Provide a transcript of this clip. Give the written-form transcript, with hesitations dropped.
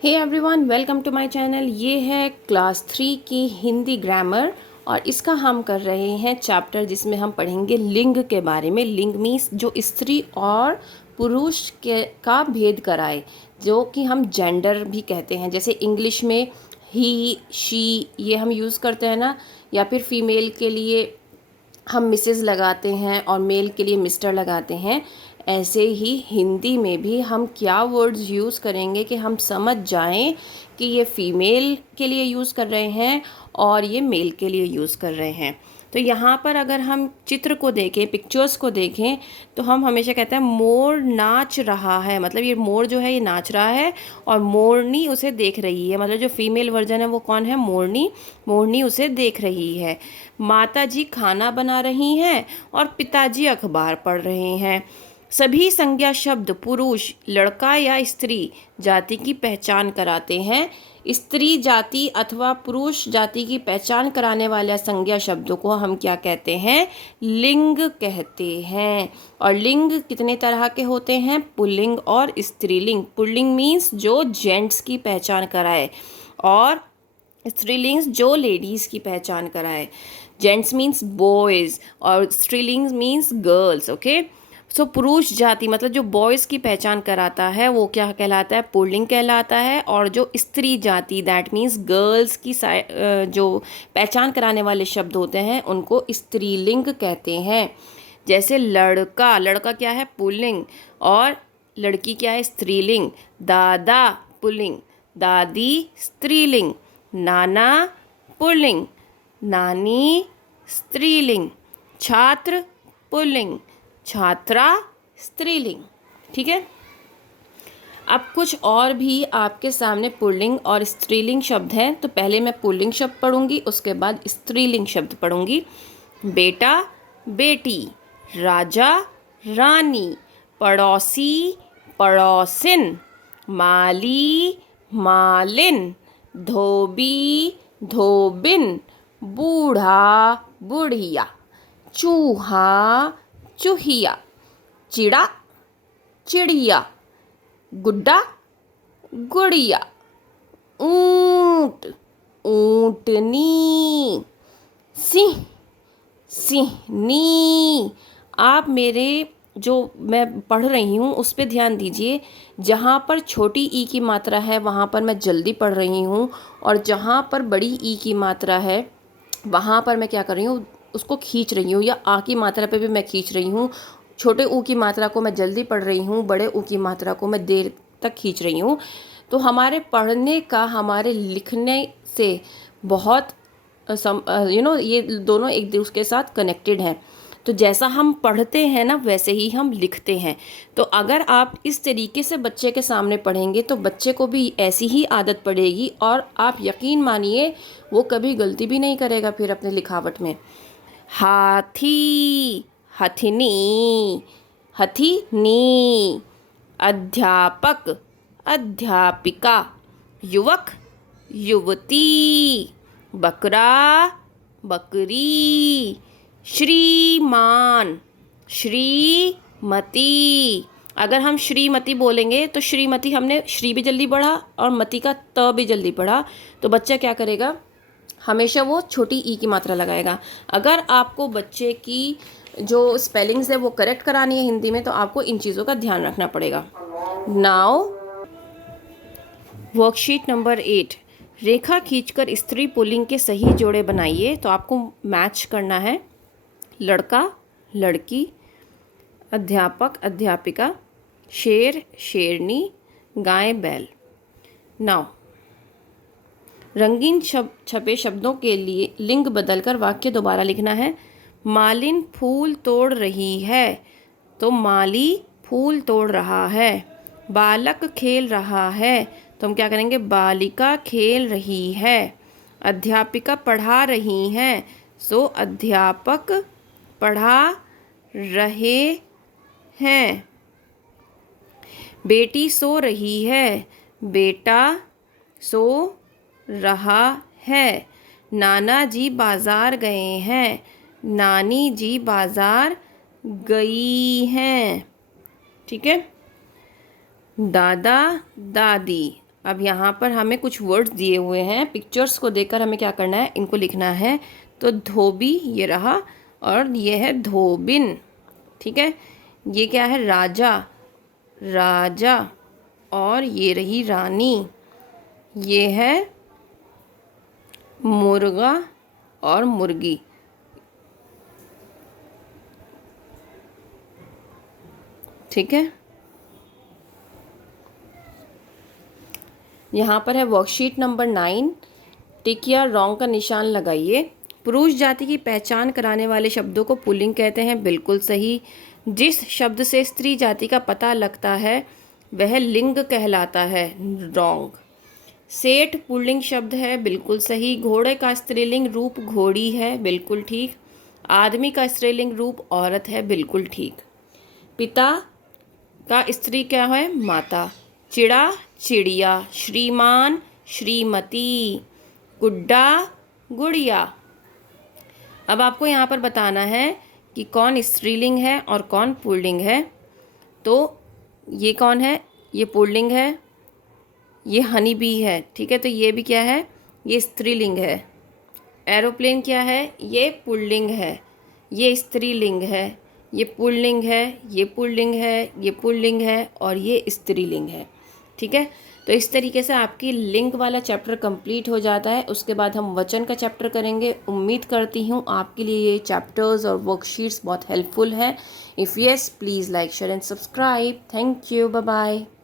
Hey everyone, welcome to my channel. ये है class 3 की हिंदी ग्रामर और इसका हम कर रहे हैं चैप्टर जिसमें हम पढ़ेंगे लिंग के बारे में। लिंग मीन्स जो स्त्री और पुरुष के का भेद कराए, जो कि हम जेंडर भी कहते हैं। जैसे इंग्लिश में ही, शी ये हम यूज़ करते हैं ना, या फिर फीमेल के लिए हम मिसेज़ लगाते हैं और मेल के लिए मिस्टर लगाते हैं। ऐसे ही हिंदी में भी हम क्या वर्ड्स यूज़ करेंगे कि हम समझ जाएं कि ये फीमेल के लिए यूज़ कर रहे हैं और ये मेल के लिए यूज़ कर रहे हैं। तो यहाँ पर अगर हम चित्र को देखें, पिक्चर्स को देखें, तो हम हमेशा कहते हैं मोर नाच रहा है। मतलब ये मोर जो है ये नाच रहा है और मोरनी उसे देख रही है। मतलब जो फीमेल वर्जन है वो कौन है? मोरनी। मोरनी उसे देख रही है। माता जी खाना बना रही हैं और पिताजी अखबार पढ़ रहे हैं। सभी संज्ञा शब्द पुरुष, लड़का या स्त्री जाति की पहचान कराते हैं। स्त्री जाति अथवा पुरुष जाति की पहचान कराने वाले संज्ञा शब्दों को हम क्या कहते हैं? लिंग कहते हैं। और लिंग कितने तरह के होते हैं? पुल्लिंग और स्त्रीलिंग। पुल्लिंग मीन्स जो जेंट्स की पहचान कराए और स्त्रीलिंग्स जो लेडीज़ की पहचान कराए। जेंट्स मीन्स बॉयज़ और स्त्रीलिंग्स मीन्स गर्ल्स। ओके, सो पुरुष जाति मतलब जो बॉयज़ की पहचान कराता है वो क्या कहलाता है? पुल्लिंग कहलाता है। और जो स्त्री जाति दैट मीन्स गर्ल्स की जो पहचान कराने वाले शब्द होते हैं उनको स्त्रीलिंग कहते हैं। जैसे लड़का, लड़का क्या है? पुल्लिंग। और लड़की क्या है? स्त्रीलिंग। दादा पुल्लिंग, दादी स्त्रीलिंग। नाना पुल्लिंग, नानी स्त्रीलिंग। छात्र पुल्लिंग, छात्रा स्त्रीलिंग। ठीक है। अब कुछ और भी आपके सामने पुल्लिंग और स्त्रीलिंग शब्द हैं। तो पहले मैं पुल्लिंग शब्द पढ़ूंगी, उसके बाद स्त्रीलिंग शब्द पढ़ूंगी। बेटा बेटी, राजा रानी, पड़ोसी पड़ोसिन, माली मालिन, धोबी धोबिन, बूढ़ा बुढ़िया, चूहा चूहिया, चिड़ा चिड़िया, गुड्डा गुड़िया, ऊंट ऊंटनी, सिंह सिंहनी। आप मेरे जो मैं पढ़ रही हूँ उस पर ध्यान दीजिए। जहाँ पर छोटी ई की मात्रा है वहाँ पर मैं जल्दी पढ़ रही हूँ, और जहाँ पर बड़ी ई की मात्रा है वहाँ पर मैं क्या कर रही हूँ? उसको खींच रही हूँ, या आ की मात्रा पे भी मैं खींच रही हूँ। छोटे ऊ की मात्रा को मैं जल्दी पढ़ रही हूँ, बड़े ऊ की मात्रा को मैं देर तक खींच रही हूँ। तो हमारे पढ़ने का हमारे लिखने से बहुत ये दोनों एक दूसरे के साथ कनेक्टेड हैं। तो जैसा हम पढ़ते हैं ना वैसे ही हम लिखते हैं। तो अगर आप इस तरीके से बच्चे के सामने पढ़ेंगे तो बच्चे को भी ऐसी ही आदत पड़ेगी, और आप यकीन मानिए वो कभी गलती भी नहीं करेगा फिर अपने लिखावट में। हाथी हथिनी, हथिनी। अध्यापक अध्यापिका, युवक युवती, बकरा बकरी, श्रीमान श्रीमती। अगर हम श्रीमती बोलेंगे तो श्रीमती हमने श्री भी जल्दी पढ़ा और मती का त भी जल्दी पढ़ा, तो बच्चा क्या करेगा? हमेशा वो छोटी ई की मात्रा लगाएगा। अगर आपको बच्चे की जो स्पेलिंग्स है वो करेक्ट करानी है हिंदी में, तो आपको इन चीज़ों का ध्यान रखना पड़ेगा। नाउ वर्कशीट नंबर 8, रेखा खींचकर स्त्री पुल्लिंग के सही जोड़े बनाइए। तो आपको मैच करना है लड़का लड़की, अध्यापक अध्यापिका, शेर शेरनी, गाय बैल। नाउ रंगीन छपे शब्दों के लिए लिंग बदलकर वाक्य दोबारा लिखना है। मालिन फूल तोड़ रही है, तो माली फूल तोड़ रहा है। बालक खेल रहा है, तो हम क्या करेंगे? बालिका खेल रही है। अध्यापिका पढ़ा रही हैं, सो अध्यापक पढ़ा रहे हैं। बेटी सो रही है, बेटा सो रहा है। नाना जी बाजार गए हैं, नानी जी बाजार गई हैं। ठीक है। दादा दादी अब यहाँ पर हमें कुछ वर्ड्स दिए हुए हैं, पिक्चर्स को देखकर हमें क्या करना है, इनको लिखना है। तो धोबी ये रहा, और ये है धोबिन, ठीक है। ये क्या है, राजा, राजा, और ये रही रानी। ये है मुर्गा और मुर्गी, ठीक है। यहाँ पर है वर्कशीट नंबर 9, टिक या रॉन्ग का निशान लगाइए। पुरुष जाति की पहचान कराने वाले शब्दों को पुल्लिंग कहते हैं, बिल्कुल सही। जिस शब्द से स्त्री जाति का पता लगता है वह लिंग कहलाता है, रॉन्ग। सेठ पुल्लिंग शब्द है, बिल्कुल सही। घोड़े का स्त्रीलिंग रूप घोड़ी है, बिल्कुल ठीक। आदमी का स्त्रीलिंग रूप औरत है, बिल्कुल ठीक। पिता का स्त्री क्या है, माता। चिड़ा चिड़िया, श्रीमान श्रीमती, गुड्डा गुड़िया। अब आपको यहाँ पर बताना है कि कौन स्त्रीलिंग है और कौन पुल्लिंग है। तो ये कौन है, ये पुल्लिंग है, ये हनी बी है, ठीक है। तो ये भी क्या है, ये स्त्रीलिंग है। एरोप्लेन क्या है, ये पुल्लिंग है, ये स्त्रीलिंग है। ये पुल्लिंग है, ये पुल्लिंग है, ये पुल्लिंग है, और ये स्त्रीलिंग है, ठीक है। तो इस तरीके से आपकी लिंग वाला चैप्टर कंप्लीट हो जाता है। उसके बाद हम वचन का चैप्टर करेंगे। उम्मीद करती हूँ आपके लिए ये चैप्टर्स और वर्कशीट्स बहुत हेल्पफुल है। If yes, please like share and subscribe. Thank you, bye bye.